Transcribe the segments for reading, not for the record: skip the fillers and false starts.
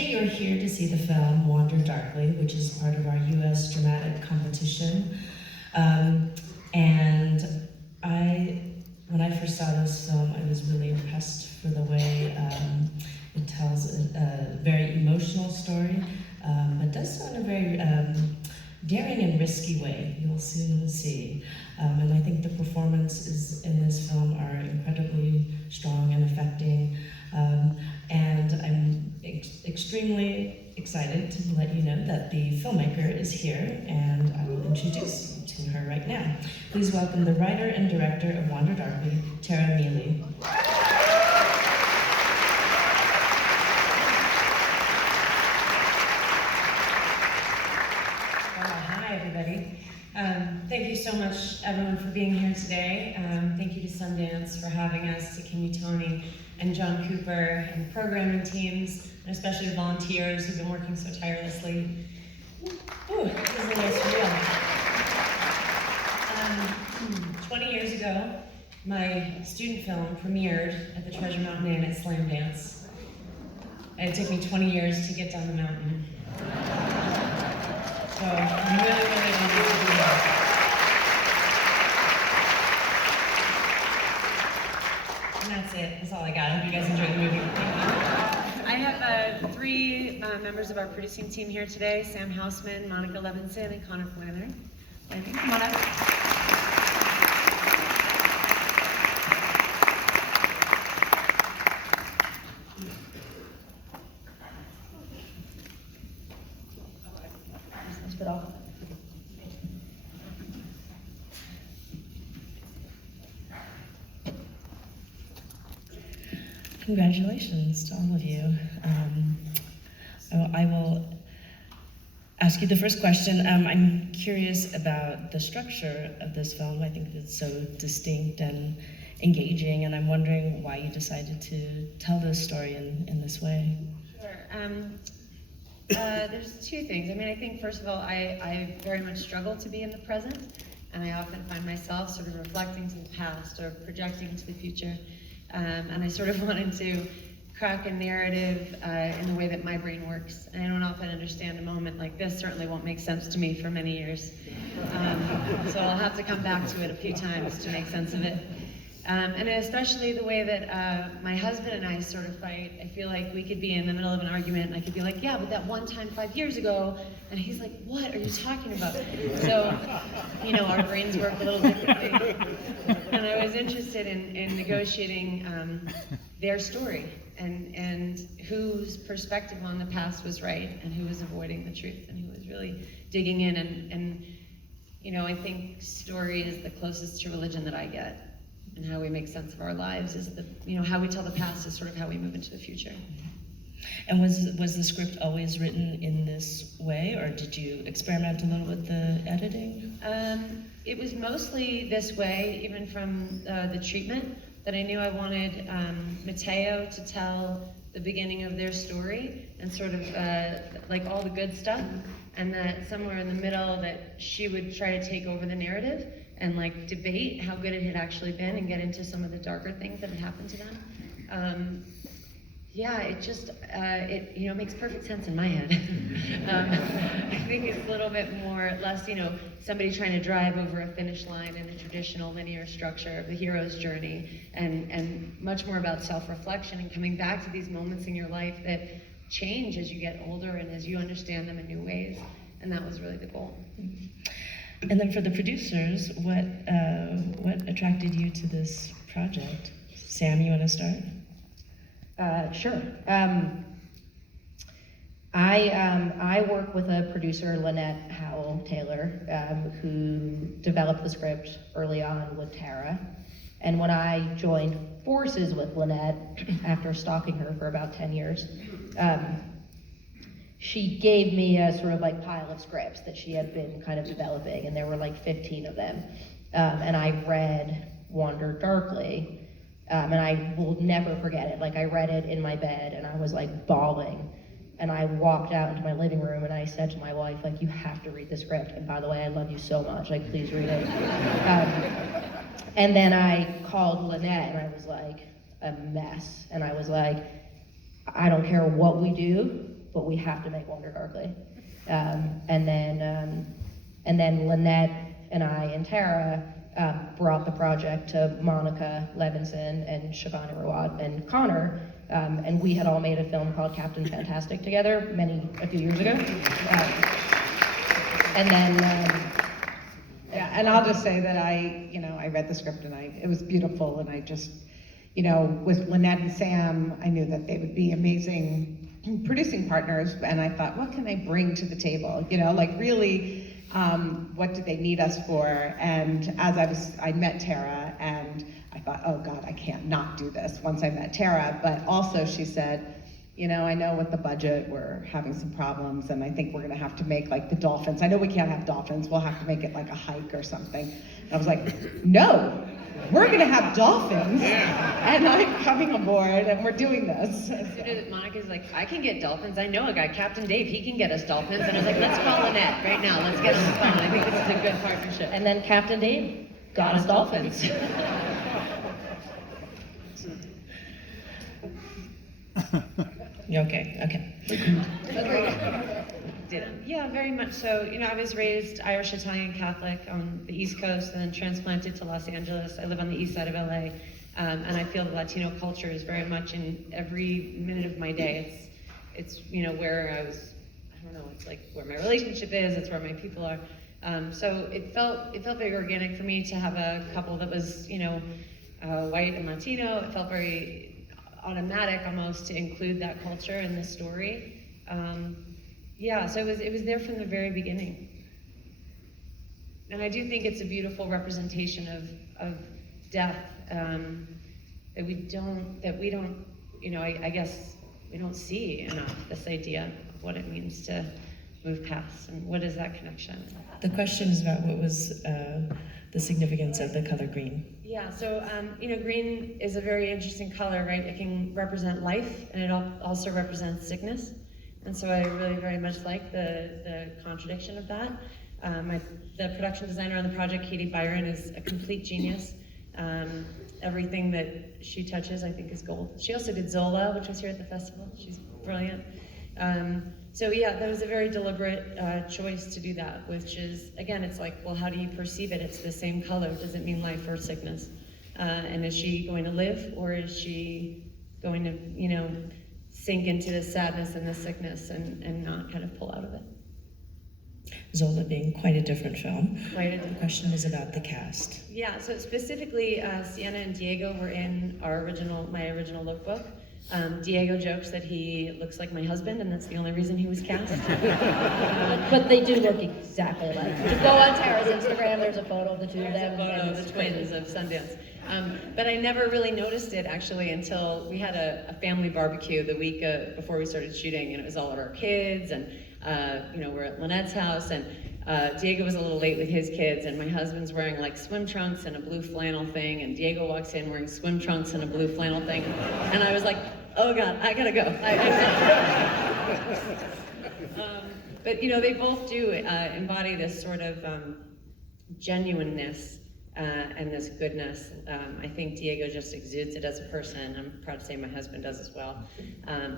today you're here to see the film Wander Darkly, which is part of our U.S. dramatic competition. And when I first saw this film, I was really impressed for the way it tells a very emotional story, but does so in a very daring and risky way. You'll soon see. And I think the performances in this film are incredibly strong and affecting. And I'm extremely excited to let you know that the filmmaker is here, and I will introduce you to her right now. Please welcome the writer and director of Wander Darkly, Tara Miele. Hi, everybody. Thank you so much, everyone, for being here today. Thank you to Sundance for having us, to Kimmy Tony and John Cooper and programming teams, and especially the volunteers who've been working so tirelessly. Ooh, this is a nice reel. 20 years ago, my student film premiered at the Treasure Mountain Inn at Slam Dance. And it took me 20 years to get down the mountain. So I'm really honored to be here. And that's it. That's all I got. I hope you guys enjoyed the movie. I have three members of our producing team here today: Sam Housman, Monica Levinson, and Connor Flanagan. Come on up. Congratulations to all of you. I will ask you the first question. I'm curious about the structure of this film. I think it's so distinct and engaging, and I'm wondering why you decided to tell this story in this way. Sure. There's two things. I mean, I think, first of all, I very much struggle to be in the present, and I often find myself sort of reflecting to the past or projecting to the future. And I sort of wanted to crack a narrative in the way that my brain works. And I don't often understand a moment like this. Certainly won't make sense to me for many years. So I'll have to come back to it a few times to make sense of it. And especially the way that my husband and I sort of fight. I feel like we could be in the middle of an argument and I could be like, yeah, but that one time 5 years ago, and he's like, what are you talking about? So, you know, our brains work a little differently. And I was interested in negotiating their story and whose perspective on the past was right and who was avoiding the truth and who was really digging in. And you know, I think story is the closest to religion that I get. And how we make sense of our lives is how we tell the past is sort of how we move into the future. And was the script always written in this way, or did you experiment a little with the editing? It was mostly this way, even from the treatment, that I knew I wanted Matteo to tell the beginning of their story and sort of like all the good stuff, and that somewhere in the middle that she would try to take over the narrative and like debate how good it had actually been and get into some of the darker things that had happened to them. Yeah, it just, it makes perfect sense in my head. I think it's a little bit less, somebody trying to drive over a finish line in the traditional linear structure of the hero's journey, and much more about self-reflection and coming back to these moments in your life that change as you get older and as you understand them in new ways, and that was really the goal. And then for the producers, what attracted you to this project? Sam, you want to start? Sure. I work with a producer, Lynette Howell Taylor, who developed the script early on with Tara. And when I joined forces with Lynette, after stalking her for about 10 years, she gave me a sort of like pile of scripts that she had been kind of developing, and there were like 15 of them. And I read Wander Darkly, and I will never forget it. Like, I read it in my bed and I was like bawling. And I walked out into my living room and I said to my wife, like, you have to read the script. And by the way, I love you so much, like, please read it. And then I called Lynette and I was like a mess. And I was like, I don't care what we do, but we have to make Wander Darkly. And then Lynette and I and Tara brought the project to Monica Levinson and Shivani, Rawat, and Connor, and we had all made a film called Captain Fantastic together a few years ago. Yeah, and I'll just say that I read the script and it was beautiful, and I just, with Lynette and Sam, I knew that they would be amazing producing partners, and I thought, what can I bring to the table? Really, what do they need us for? And as I met Tara, and I thought, oh God, I can't not do this once I met Tara, but also she said, I know with the budget, we're having some problems, and I think we're gonna have to make like the dolphins. I know we can't have dolphins, we'll have to make it like a hike or something. And I was like, no, we're gonna have dolphins, and I'm coming aboard, and we're doing this. As soon as Monica's like, I can get dolphins, I know a guy, Captain Dave, he can get us dolphins. And I was like, let's call Lynette right now, let's get on the phone. I think this is a good partnership. And then Captain Dave got us dolphins. Okay. Yeah, very much so. I was raised Irish Italian Catholic on the East Coast and then transplanted to Los Angeles. I live on the east side of LA, and I feel the Latino culture is very much in every minute of my day. It's where I was, I don't know, it's like where my relationship is, it's where my people are. So it felt very organic for me to have a couple that was, white and Latino. It felt very automatic almost to include that culture in the story. So it was there from the very beginning. And I do think it's a beautiful representation of death, that we don't, I guess we don't see enough, this idea of what it means to move past, and what is that connection? The question is about what was the significance of the color green. Yeah, so green is a very interesting color, right? It can represent life, and it also represents sickness. And so I really very much like the contradiction of that. The production designer on the project, Katie Byron, is a complete genius. Everything that she touches, I think, is gold. She also did Zola, which was here at the festival. She's brilliant. That was a very deliberate choice to do that, which is, again, it's like, well, how do you perceive it? It's the same color. Does it mean life or sickness? And is she going to live, or is she going to, sink into the sadness and the sickness and not kind of pull out of it? Zola being quite a different film. Quite a different. The question is about the cast. Yeah, so specifically, Sienna and Diego were in my original lookbook. Diego jokes that he looks like my husband, and that's the only reason he was cast. But they do look exactly alike. Just go on Tara's Instagram, there's a photo of the two of them. There's a photo of the twins of Sundance. But I never really noticed it, actually, until we had a family barbecue the week before we started shooting, and it was all of our kids, and we're at Lynette's house, and Diego was a little late with his kids, and my husband's wearing like swim trunks and a blue flannel thing, and Diego walks in wearing swim trunks and a blue flannel thing, and I was like, oh God, I gotta go. But they both do embody this sort of genuineness and this goodness. I think Diego just exudes it as a person. I'm proud to say my husband does as well.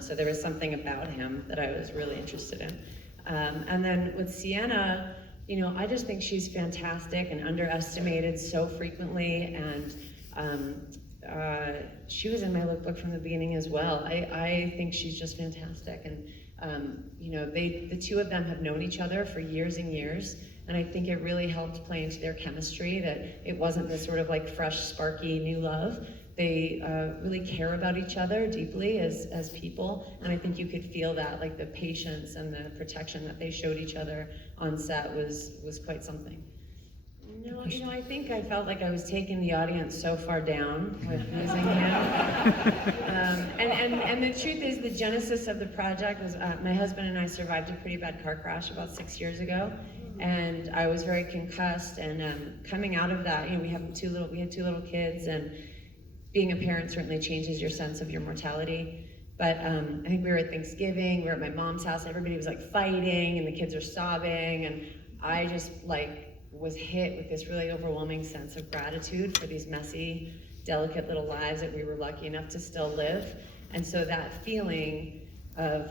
So there was something about him that I was really interested in. And then with Sienna, I just think she's fantastic and underestimated so frequently, and she was in my lookbook from the beginning as well. I think she's just fantastic, and the two of them have known each other for years and years, and I think it really helped play into their chemistry, that it wasn't this sort of like fresh, sparky new love. They really care about each other deeply as people, and I think you could feel that, like the patience and the protection that they showed each other on set was quite something. No, I think I felt like I was taking the audience so far down with using him. And the truth is, the genesis of the project was my husband and I survived a pretty bad car crash about 6 years ago, and I was very concussed. And coming out of that, we had two little kids, and being a parent certainly changes your sense of your mortality. But I think we were at Thanksgiving, we were at my mom's house, everybody was like fighting, and the kids are sobbing, and I just was hit with this really overwhelming sense of gratitude for these messy, delicate little lives that we were lucky enough to still live. And so that feeling of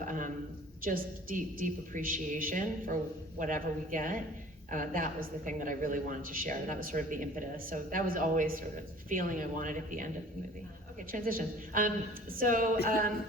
just deep, deep appreciation for whatever we get. That was the thing that I really wanted to share. That was sort of the impetus. So that was always sort of the feeling I wanted at the end of the movie. Okay, transitions.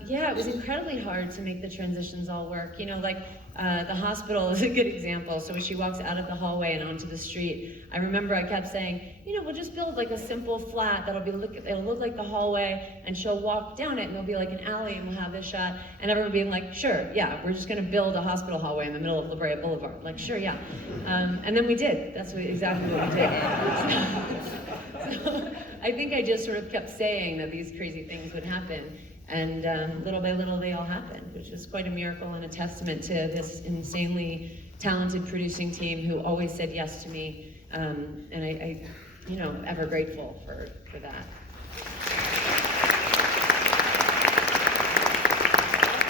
Yeah, it was incredibly hard to make the transitions all work. You know, like the hospital is a good example. So when she walks out of the hallway and onto the street, I remember I kept saying, you know, we'll just build like a simple flat that'll it'll look like the hallway, and she'll walk down it, and there'll be like an alley, and we'll have this shot, and everyone being like, sure, yeah, we're just gonna build a hospital hallway in the middle of La Brea Boulevard. Like, sure, yeah. And then we did. That's exactly what we did. So I think I just sort of kept saying that these crazy things would happen, and little by little they all happened, which was quite a miracle and a testament to this insanely talented producing team who always said yes to me, and I you know, ever grateful for that.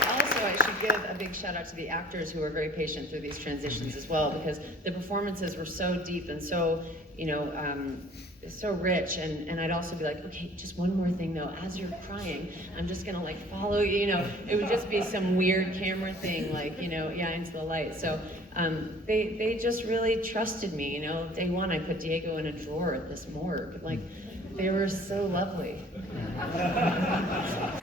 Also, I should give a big shout out to the actors who were very patient through these transitions as well, because the performances were so deep and so, you know, so rich, and I'd also be like, okay, just one more thing though, as you're crying, I'm just gonna like follow you, you know, it would just be some weird camera thing, like, you know, yeah, into the light. So they just really trusted me, you know. Day one, I put Diego in a drawer at this morgue, like, they were so lovely.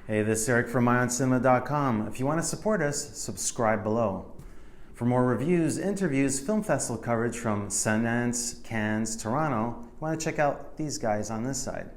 Hey, this is Eric from IONCINEMA.com. If you want to support us, subscribe below. For more reviews, interviews, film festival coverage from Sundance, Cannes, Toronto, you want to check out these guys on this side.